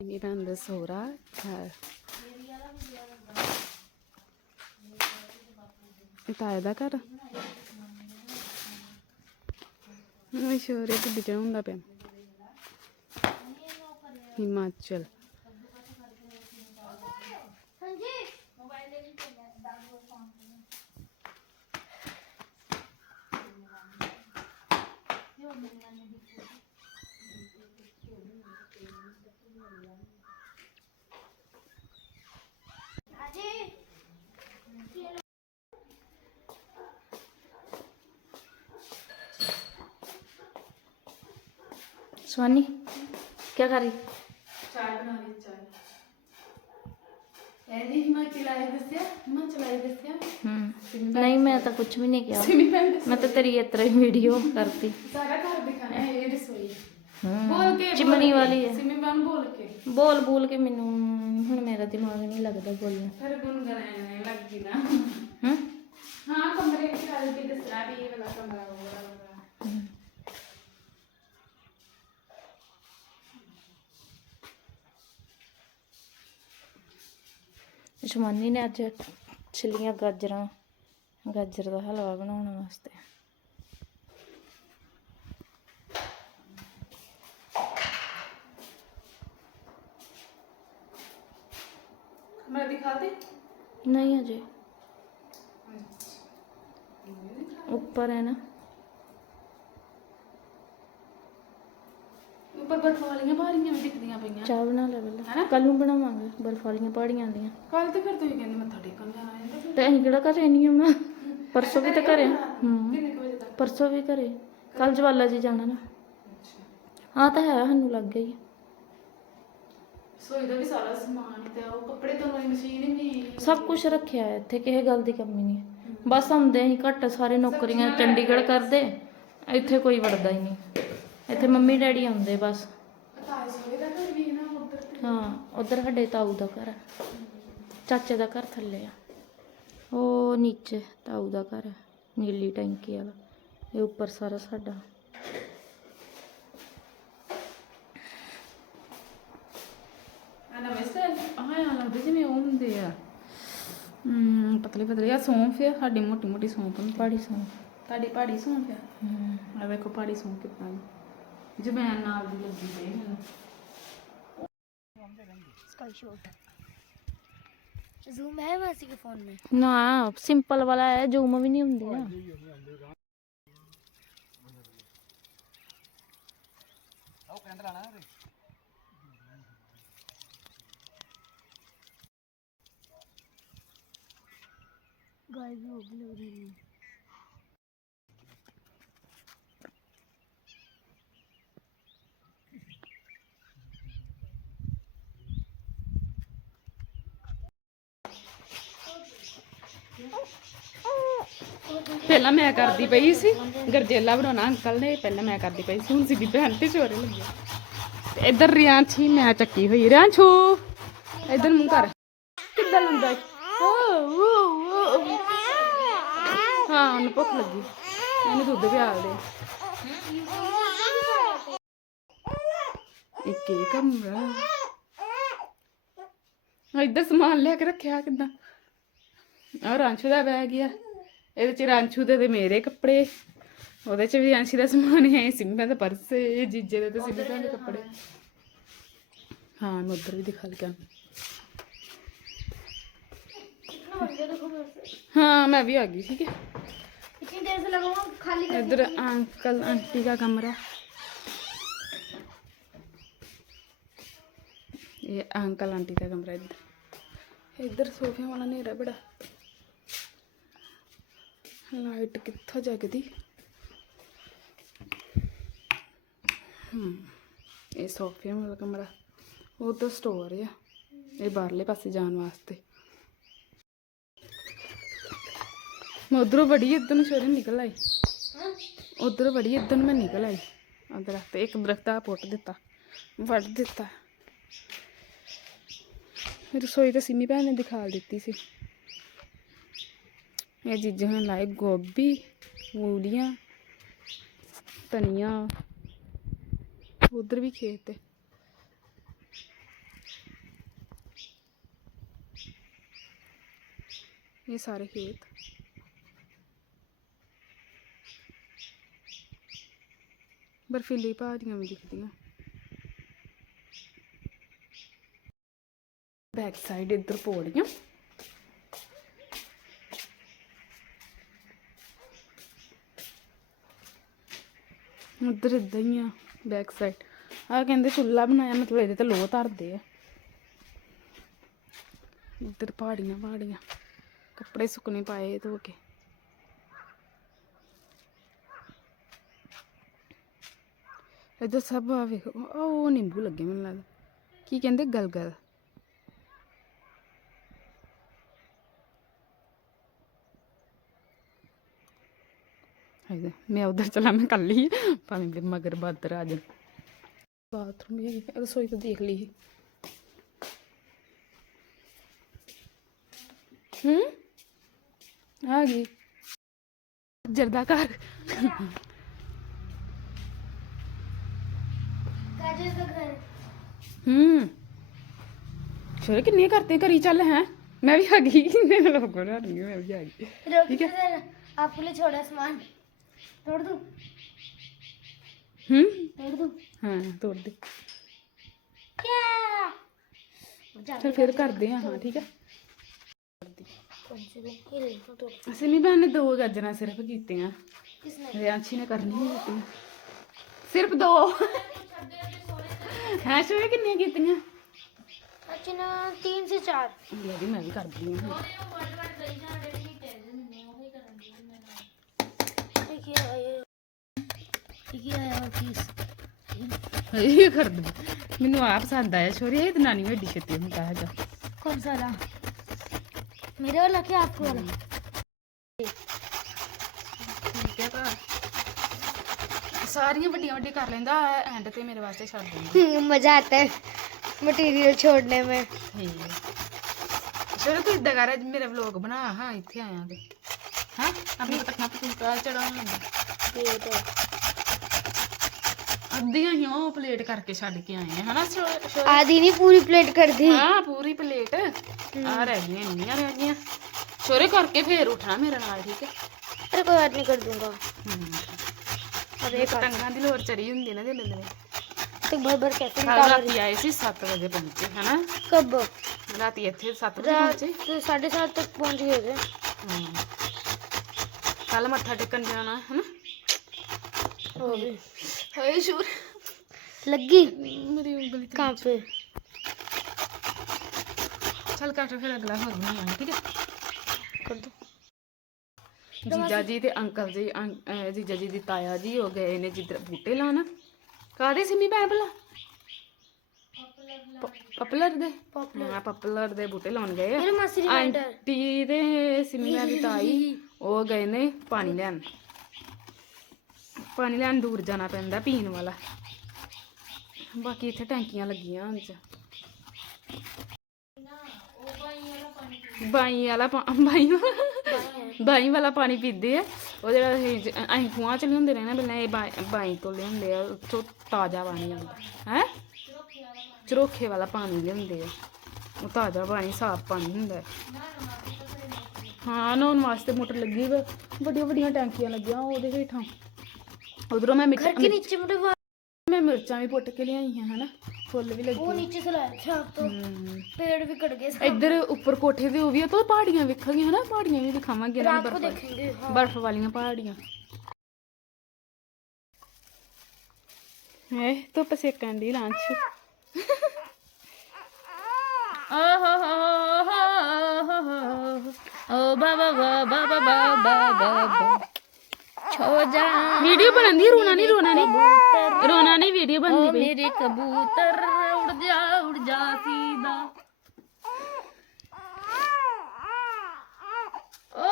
ਮੇਰੀ ਭੈਣ ਦਾ ਸਹੁਰਾ ਤਾਏ ਦਾ ਘਰ? ਮਸ਼ਹੂਰ ਹੈ ਕਿ ਹੁੰਦਾ ਪਿਆ। ਹਿਮਾਚਲ। ਇਹਦੀ ਹਿਮਾਚਲ ਆਈ ਦੱਸਿਆ ਹਿਮਾਚਲ ਆਈ ਦੱਸਿਆ हम्म नहीं मैं तो कुछ भी नहीं किया ਸਿਮੀ ਭੈਣ ਦੇ मैं तो तेरी इतना ही वीडियो करती ਸਾਰਾ ਘਰ ਦਿਖਾਣਾ ਹੈ ਇਹ ਰਸੋਈ हम्म, ਬੋਲ ਕੇ चिमनी वाली है ਸਿਮੀ ਭੈਣ ਬੋਲ ਕੇ बोल बोल के मैनू ਹੁਣ ਮੇਰਾ ਦਿਮਾਗ ਨਹੀਂ ਲੱਗਦਾ ਬੋਲਣਾ ਫਿਰ ਗੁੰਨ ਗਰਾਣੇ ਲੱਗ ਗਈ ਨਾ ਹੂੰ ਹਾਂ ਕਮਰੇ ਵਿੱਚ ਚੱਲ ਕੇ ਦੱਸਣਾ ਵੀ ਇਹ ਵਾਲਾ ਕਮਰਾ ਉਹ ਸ਼ਮਾਨੀ ਨੇ ਅੱਜ ਛਿੱਲੀਆਂ ਗਾਜਰਾਂ ਗਾਜਰ ਦਾ ਹਲਵਾ ਬਣਾਉਣ ਵਾਸਤੇ। ਕਮਰਾ ਦਿਖਾ ਦੇ ਨਹੀਂ ਅਜੇ ਉੱਪਰ ਹੈ ਨਾ। ਉੱਪਰ ਬਰਫ ਵਾਲੀਆਂ ਬਾਰੀਆਂ ਵੀ ਦਿਖਦੀਆਂ ਪਈਆਂ। ਚਾਹ ਬਣਾ ਲੈ ਹੈਨਾ? ਕੱਲ ਨੂੰ ਬਣਾਵਾਂਗੇ ਬਰਫ ਵਾਲੀਆਂ ਪਹਾੜੀਆਂ ਦੀਆਂ। ਕੱਲ ਤੇ ਫਿਰ ਤੁਸੀਂ ਕਹਿੰਦੇ ਮੱਥਾ ਟੇਕਣ ਜਾਣਾ ਹੈ ਤਾਂ ਫਿਰ ਤੇ ਅਸੀਂ ਕਿਹੜਾ ਘਰੇ ਨਹੀਂ ਆ ਮੈਂ ਪਰਸੋਂ ਵੀ ਤਾਂ ਘਰੇ ਆ। ਹੂੰ। ਕਿੰਨੇ ਕੁ ਵਜੇ ਤੱਕ? ਪਰਸੋਂ ਵੀ ਘਰੇ। ਕੱਲ ਜਵਾਲਾ ਜੀ ਜਾਣਾ ਨਾ। ਹਾਂ ਤਾਂ ਹੈ ਸਾਨੂੰ ਲੱਗ ਗਈ ਸੋਈ ਦਾ ਵੀ ਸਾਰਾ ਸਮਾਨ ਤੇ ਉਹ ਕੱਪੜੇ ਧੋਣ ਦੀ ਮਸ਼ੀਨ ਹੀ ਨਹੀਂ ਸਭ ਕੁਝ ਰੱਖਿਆ ਹੈ ਇੱਥੇ ਕਿਸੇ ਗੱਲ ਦੀ ਕਮੀ ਨਹੀਂ ਹੈ। ਬਸ ਆਉਂਦੇ ਅਸੀਂ ਘੱਟ ਸਾਰੇ ਨੌਕਰੀਆਂ ਚੰਡੀਗੜ੍ਹ ਕਰਦੇ। ਇੱਥੇ ਕੋਈ ਵੜਦਾ ਹੀ ਨਹੀਂ। ਇੱਥੇ ਮੰਮੀ ਡੈਡੀ ਆਉਂਦੇ ਬਸ। ਤਾਏ ਸੋਏ ਦਾ ਘਰ ਹੈ ਉੱਧਰ ਹਾਂ ਸਾਡੇ ਤਾਊ ਦਾ ਘਰ ਹੈ ਚਾਚੇ ਦਾ ਘਰ ਥੱਲੇ ਆ। ਉਹ ਨੀਚੇ ਤਾਊ ਦਾ ਘਰ ਹੈ ਨੀਲੀ ਟੈਂਕੀ ਵਾਲਾ। ਇਹ ਉੱਪਰ ਸਾਰਾ ਸਾਡਾ। ਆ ਨਾ ਵੈਸੇ ਆਹ ਆ ਲੱਗਦੇ ਜਿਵੇਂ ਉਹ ਹੁੰਦੇ ਆ। ਹਮ ਪਤਲੇ ਪਤਲੇ ਆ ਸੌਂਫ ਆ ਸਾਡੀ ਮੋਟੀ ਮੋਟੀ ਸੌਂਫ ਹੁੰਦੀ ਪਹਾੜੀ ਸੌਂ ਤੁਹਾਡੀ ਪਹਾੜੀ ਸੌਂਫ ਆ? ਆ ਵੇਖੋ ਪਹਾੜੀ ਸੌਂਫ ਦੀ। ਜਮੈਨ ਨਾਲ ਦੀ ਲੱਗੀ ਪਈ इसका शॉट है जूम है वैसे के फोन में ना सिंपल वाला है जूम भी नहीं होती ना गायब हो गई ਪਹਿਲਾਂ ਮੈਂ ਕਰਦੀ ਪਈ ਸੀ, ਗਰਜੇਲਾ ਬਣਾਉਣਾ ਅੰਕਲ ਨੇ, ਪਹਿਲਾਂ ਮੈਂ ਕਰਦੀ ਪਈ ਸੀ, ਹੁਣ ਸਿੱਧੀ ਭੈਣ ਤੇ ਚੋਰੇ ਲੱਗੀ ਤੇ ਇੱਧਰ ਰਿਆਂਛੀ, ਮੈਂ ਚੱਕੀ ਹੋਈ, ਰਿਆਂਛੂ, ਇੱਧਰ ਮੂੰਹ ਕਰ। ਕਿੱਦਾਂ ਲੰਦਾ ਹਾਂ, ਉਹਨੂੰ ਭੁੱਖ ਲੱਗੀ। ਇਹਨੂੰ ਦੁੱਧ ਪਿਆਲ ਦੇ। ਇੱਕ ਹੀ ਕਮਰਾ। ਇੱਧਰ ਸਮਾਨ ਲੈ ਕੇ ਰੱਖਿਆ ਕਿੱਦਾਂ? ਆ ਰਾਂਚੂ ਦਾ ਬੈਗ ਗਿਆ ਇਹਦੇ ਚ ਰਾਂਚੂ ਦੇ ਤੇ ਮੇਰੇ ਕੱਪੜੇ ਉਹਦੇ ਚ ਵੀ ਅੰਸ਼ੀ ਦਾ ਸਮਾਨ ਹੈ ਸਿੰਮਾ ਦਾ ਪਰਸ ਇਹ ਜੀਜੇ ਦੇ ਤੇ ਸਿੰਮਾ ਦੇ ਕੱਪੜੇ ਹਾਂ ਮੈਂ ਉਧਰ ਵੀ ਦਿਖਾ ਲਿਆ हाँ मैं भी आ गई ठीक है इतनी देर से लगा हुआ खाली कर इधर अंकल आंटी का कमरा ये अंकल आंटी का कमरा इधर इधर सोफे वाला नेरा बड़ा ਲਾਈਟ ਕਿੱਥੋਂ ਜਗਦੀ? ਹਮ, ਇਹ ਸੋਫੇ ਵਾਲਾ ਕਮਰਾ। ਉਹ ਤਾਂ ਸਟੋਰ ਆ। ਇਹ ਬਾਹਰਲੇ ਪਾਸੇ ਜਾਣ ਵਾਸਤੇ। ਮੈਂ ਉਧਰੋਂ ਬੜੀ ਇਦਾਂ ਨੂੰ ਸ਼ੋਰੇ ਨਿਕਲ ਆਈ। ਉਧਰ ਬੜੀ ਇਦਾਂ ਮੈਂ ਨਿਕਲ ਆਈ। ਆ ਦਰਖਤ ਇੱਕ ਦਰਖਤ ਆ ਪੁੱਟ ਦਿੱਤਾ। ਵੱਢ ਦਿੱਤਾ। ਰਸੋਈ ਤਾਂ ਸਿੰਮੀ ਭੈਣ ਨੇ ਦਿਖਾ ਦਿੱਤੀ ਸੀ। ये जीजू ने लाए गोभी मूलियाँ धनिया उधर भी खेत है ये सारे खेत बर्फीली पहाड़ियाँ भी दिखदियाँ बैक साइड इधर पौड़ियाँ ਉੱਧਰ ਇਦਾਂ ਹੀ ਆ ਬੈਕ ਸਾਈਡ ਆ ਕਹਿੰਦੇ ਚੁੱਲ੍ਹਾ ਬਣਾਇਆ ਮਤਲਬ ਇਹਦੇ ਤੇ ਲੋਹ ਧਰਦੇ ਆ। ਇੱਧਰ ਪਹਾੜੀਆਂ ਪਹਾੜੀਆਂ। ਕੱਪੜੇ ਸੁੱਕਣੇ ਪਾਏ ਧੋ ਕੇ। ਇੱਧਰ ਸਭ ਆ ਵੇਖੋ, ਉਹ ਨਿੰਬੂ ਲੱਗੇ ਮੈਨੂੰ ਲੱਗਦਾ। ਕੀ ਕਹਿੰਦੇ? ਗਲਗਲ। मैं उधर चला मैं कल ही पानी मेरे मगर बदतर आज बाथरूम रसोई तो देख ली। हम्म? आ गई। जरदा घर। हम्म। कि करते करी चल है? मैं भी आ गई। लोगों ने मैं भी आ गई। ठीक है? आप छोड़ा सामान। तोड़ दूँ। हम्म? तोड़ दूँ। हाँ तोड़ दे। चल फिर कर हैं हाँ ठीक है। सिमी भैन ने दो गाजर सिर्फ़ कीतियाँ रियांशी ने करनी ही कीतियाँ सिर्फ़ दो। हैं शोए कितनी कीतियाँ तीन से चार। मैं भी कर दी हूँ ਕੀ ਆਇਆ ਪੀਸ ਇਹ ਕਰ ਦੋ। ਮੈਨੂੰ ਆਪ ਪਸੰਦ ਆਇਆ ਸ਼ੋਰੀ ਇਹ ਦਨਾਨੀ ਵੱਡੀ ਛੇਤੀ ਹੁੰਦਾ ਹੈਗਾ ਕੌਣ ਸਾਰਾ? ਮੇਰੇ ਵਾਲਾ ਕਿ ਆਪਕੋ ਵਾਲਾ ਠੀਕ ਹੈ ਤਾਂ ਸਾਰੀਆਂ ਵੱਡੀਆਂ ਵੱਡੀਆਂ ਕਰ ਲੈਂਦਾ ਐਂਡ ਤੇ ਮੇਰੇ ਵਾਸਤੇ ਛੱਡ ਦਿੰਦਾ। ਮਜ਼ਾ ਆਤਾ ਹੈ। ਮਟੀਰੀਅਲ ਛੋੜਨੇ ਮੇਂ। ਠੀਕ ਸ਼ੋਰੀ ਤੂੰ ਇਦਾਂ ਕਰ ਮੇਰਾ ਵਲੌਗ ਬਣਾ ਹਾਂ ਇੱਥੇ ਆਇਆ ਤੇ। ਹਾਂ ਅਭੀ ਤੱਕ ਨਾ ਤੂੰ ਕਾ ਚੜਾਉਣ ਲੱਗਾ ਤੇ तो ਅੱਧੀਆਂ ਹੀ ਉਹ ਪਲੇਟ ਕਰਕੇ ਛੱਡ ਕੇ ਆਏ ਆ ਹਨਾ ਸ਼ੋ- ਸ਼ੋ- आधी नहीं पूरी प्लेट कर दी ਹਾਂ ਪੂਰੀ ਪਲੇਟ ਆ ਰਹਿ ਗਈਆਂ ਇੰਨੀਆਂ ਰਹਿ ਗਈਆਂ ਸ਼ੋਰੇ ਕਰਕੇ ਫੇਰ ਉੱਠਣਾ ਮੇਰੇ ਨਾਲ ਠੀਕ ਹੈ अरे कोई बात नहीं कर दूंगा ਹੂੰ अब ਇੱਕ ਟੰਗਾਂ ਦੀ ਲੋੜ ਚੜੀ ਹੁੰਦੀ ਨਾ ਦਿਨ ਦਿਨ तो भर भर कैसे ਕੱਲ ਰਾਤੀ ਆਏ ਸੀ 7 ਵਜੇ ਪਹੁੰਚੇ ਹਨਾ कब ਰਾਤੀ ਇੱਥੇ 7 ਵਜੇ रात ਪਹੁੰਚੇ तो साढ़े सात तक पहुंच गए थे ਹਾਂ ਕੱਲ ਮੱਥਾ ਟੇਕਣ ਜਾਣਾ ਹਨਾ वो भी ਹਾਏ ਸ਼ੂਰ लगी ਮੇਰੀ ਉਂਗਲੀ ਤੇ कहाँ पे ਚੱਲ ਕੱਟ ਫਿਰ ਅਗਲਾ ਹੋਰ ਬਣਾਵਾਂਗੇ ਠੀਕ ਹੈ कर दो ਜੀਜਾ ਜੀ ਤੇ ਅੰਕਲ ਜੀ ਅੰਕ- ਅਹ ਜੀਜਾ ਜੀ ਦੀ ਤਾਇਆ ਜੀ ਹੋ ਗਏ ਨੇ ਜਿੱਧਰ ਬੂਟੇ ਲਾਉਣ ਕਾਹਦੇ ਸਿੰਮੀ ਭੈਣ ਭਲਾ ਪਪਲਰ ਦੇ ਹਾਂ ਪਪਲਰ ਦੇ ਬੂਟੇ ਲਾਉਣ ਗਏ ਆ मेरे मासी जी बैठा है ਆਂਟੀ ਦੇ ਸਿੰਮੀਆਂ ਦੀ ਤਾਈ ਉਹ ਗਏ ਨੇ ਪਾਣੀ ਲੈਣ ਪਾਣੀ ਲੈਣ ਦੂਰ ਜਾਣਾ ਪੈਂਦਾ ਪੀਣ ਵਾਲਾ। ਬਾਕੀ ਇੱਥੇ ਟੈਂਕੀਆਂ ਲੱਗੀਆਂ ਹਨ ਚ। ਬਾਈ ਵਾਲਾ ਬਾਈ ਵਾਲਾ- ਬਾਈ ਵਾਲਾ ਪਾਣੀ ਪੀਂਦੇ ਆ। ਉਹ ਜਿਹੜਾ ਅਸੀਂ ਖੂਹਾਂ ਚ ਲਿਆਉਂਦੇ ਰਹੇ ਨਾ ਪਹਿਲਾਂ, ਇਹ ਬਾਈ- ਤੋਂ ਲਿਆਉਂਦੇ ਆ, ਉੱਥੋਂ ਤਾਜ਼ਾ ਪਾਣੀ ਆਉਂਦਾ। ਹੈ? ਚਰੋਖੇ ਵਾਲਾ ਪਾਣੀ ਲਿਆਉਂਦੇ ਆ। ਉਹ ਤਾਜ਼ਾ ਪਾਣੀ, ਸਾਫ਼ ਪਾਣੀ ਹੁੰਦਾ ਹਾਂ। ਨਹਾਉਣ ਵਾਸਤੇ ਮੋਟਰ ਲੱਗੀ ਵਾ ਵੱਡੀਆਂ ਵੱਡੀਆਂ ਟੈਂਕੀਆਂ ਲੱਗੀਆਂ ਉਹਦੇ ਹੇਠਾਂ। उधरों मैं घर के नीचे मतलब मैं मिर्चा भी पुट के लियाई हैं है ना? फुल भी लगे वो नीचे से लाया था तो। हम्म। पेड़ भी कट गए इधर ऊपर कोठे पे वो भी है तो पहाड़ियाँ दिखेंगे है ना? पहाड़ियाँ भी दिखावांगे को देखेंगे हाँ। बर्फ़ वाली पहाड़ियाँ। है तो पसेकन कैंडी लांच ओहो हो हो हो ओ बाबा बाबा बाबा बाबा ਓ ਬਾਬਾ ਬਾਬਾ ਬਾਬਾ ਬਾਬਾ छो जा ਵੀਡੀਓ ਬਣਾਉਂਦੀ ਹੈ, ਰੋਣਾ ਨਹੀਂ ਰੋਣਾ ਨਹੀਂ ਰੋਣਾ ਨਹੀਂ ਵੀਡੀਓ ਬਣਦੀ ਪਈ मेरे कबूतर उड़ जा उड़ जा सीधा ओ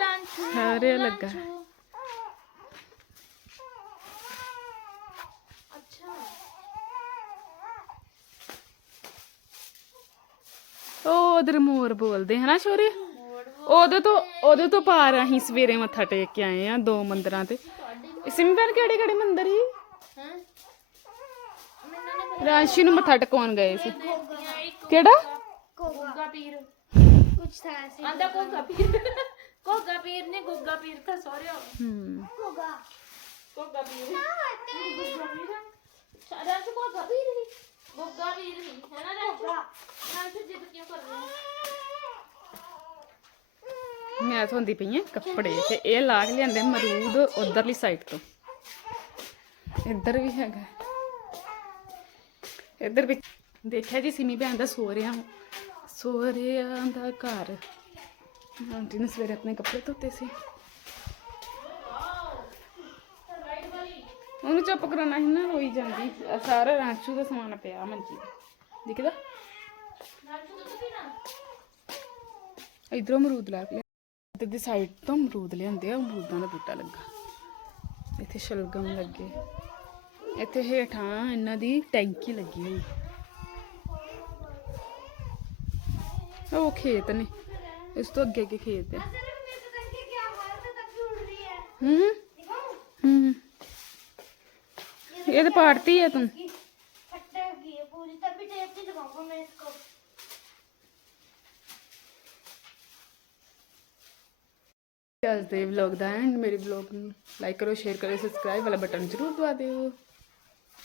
लांचू ਸਾਰੇ ਲੱਗਾ ਉਹ ਉਧਰ ਮੋਰ ਬੋਲਦੇ ਹਨਾ ਸ਼ੋਰੇ ਉਹਦੇ ਤੋਂ ਉਦੋਂ ਤੋਂ ਪਾਰ ਅਸੀਂ ਸਵੇਰੇ ਮੱਥਾ ਟੇਕ ਕੇ ਆਏ ਆ ਦੋ ਮੰਦਰਾਂ ਤੇ। ਸਿੰਪਲ ਕਿਹੜੇ ਕਿਹੜੇ ਮੰਦਰ ਹੀ ਰਾਸ਼ੀ ਨੂੰ ਮੱਥਾ ਟਿਕਾਉਣ ਗਏ ਸੀ। ਕਿਹੜਾ? ਗੋਗਾ ਪੀਰ। ਕੁਛ ਥਾ ਸੀ ਆਂਦਾ ਗੋਗਾ ਪੀਰ। ਗੋਗਾ ਪੀਰ ਨੇ ਗੋਗਾ ਪੀਰ ਤਾਂ ਸੋਰਿਓ ਹੂੰ। ਗੋਗਾ ਗੋਗਾ ਪੀਰ। ਨਾ ਤੇ ਗੋਗਾ ਪੀਰ ਹੀ। ਗੋਗਾ ਪੀਰ ਹੀ। ਹੈ ਨਾ ਰਾਸ਼ੀ? ਰਾਸ਼ੀ ਜਿੱਦ ਕਿਉਂ ਕਰ ਰਹੀ ਹੈ? ਮੈਂ ਧੋਂਦੀ ਪਈ ਆ ਕੱਪੜੇ ਤੇ ਇਹ ਲਾ ਕੇ ਲਿਆਂਦੇ ਮਰੂਦ ਉਧਰਲੀ ਸਾਈਡ ਤੋਂ ਇੱਧਰ ਵੀ ਹੈਗਾ ਇੱਧਰ ਵੀ ਦੇਖਿਆ ਜੀ ਸਿਮੀ ਭੈਣ ਦਾ ਸੋਹਰਿਆਂ ਸੋਹਰਿਆਂ ਦਾ ਘਰ ਆਂਟੀ ਨੇ ਸਵੇਰੇ ਆਪਣੇ ਕੱਪੜੇ ਧੋਤੇ ਸੀ ਉਹਨੂੰ ਚੁੱਪ ਕਰਾਉਣਾ ਸੀ ਨਾ ਰੋਈ ਜਾਂਦੀ ਆਹ ਸਾਰਾ ਰਾਂਚੂ ਦਾ ਸਮਾਨ ਪਿਆ ਮੰਜੀ ਤੇ ਦਿਖਦਾ ਰਾਜੂ ਦੁੱਧ ਪੀਣਾ ਇਧਰੋਂ ਅਮਰੂਦ ਲਾ ਕੇ ਇੱਧਰ ਦੀ ਸਾਈਡ ਤੋਂ ਅਮਰੂਦ ਲਿਆਂਦੇ ਆ, ਅਮਰੂਦਾਂ ਦਾ ਬੂਟਾ ਲੱਗਾ। ਇੱਥੇ ਸ਼ਲਗਮ ਲੱਗੇ। ਇੱਥੇ ਹੇਠਾਂ ਇਹਨਾਂ ਦੀ ਟੈਂਕੀ ਲੱਗੀ ਹੋਈ। ਉਹ ਖੇਤ ਨੇ। ਇਸ ਤੋਂ ਅੱਗੇ ਕੇ ਖੇਤ ਹੈ ਹੂੰ। ਹੂੰ। ਇਹ ਤਾਂ ਪਾਰਟੀ ਹੈ ਤੂੰ। ਅੱਜ ਦੇ ਵਲੌਗ ਦਾ ਐਂਡ ਮੇਰੇ ਵਲੌਗ ਨੂੰ ਲਾਈਕ ਕਰੋ ਸ਼ੇਅਰ ਕਰੋ ਸਬਸਕ੍ਰਾਈਬ ਵਾਲਾ ਬਟਨ ਜ਼ਰੂਰ ਦਬਾ ਦਿਓ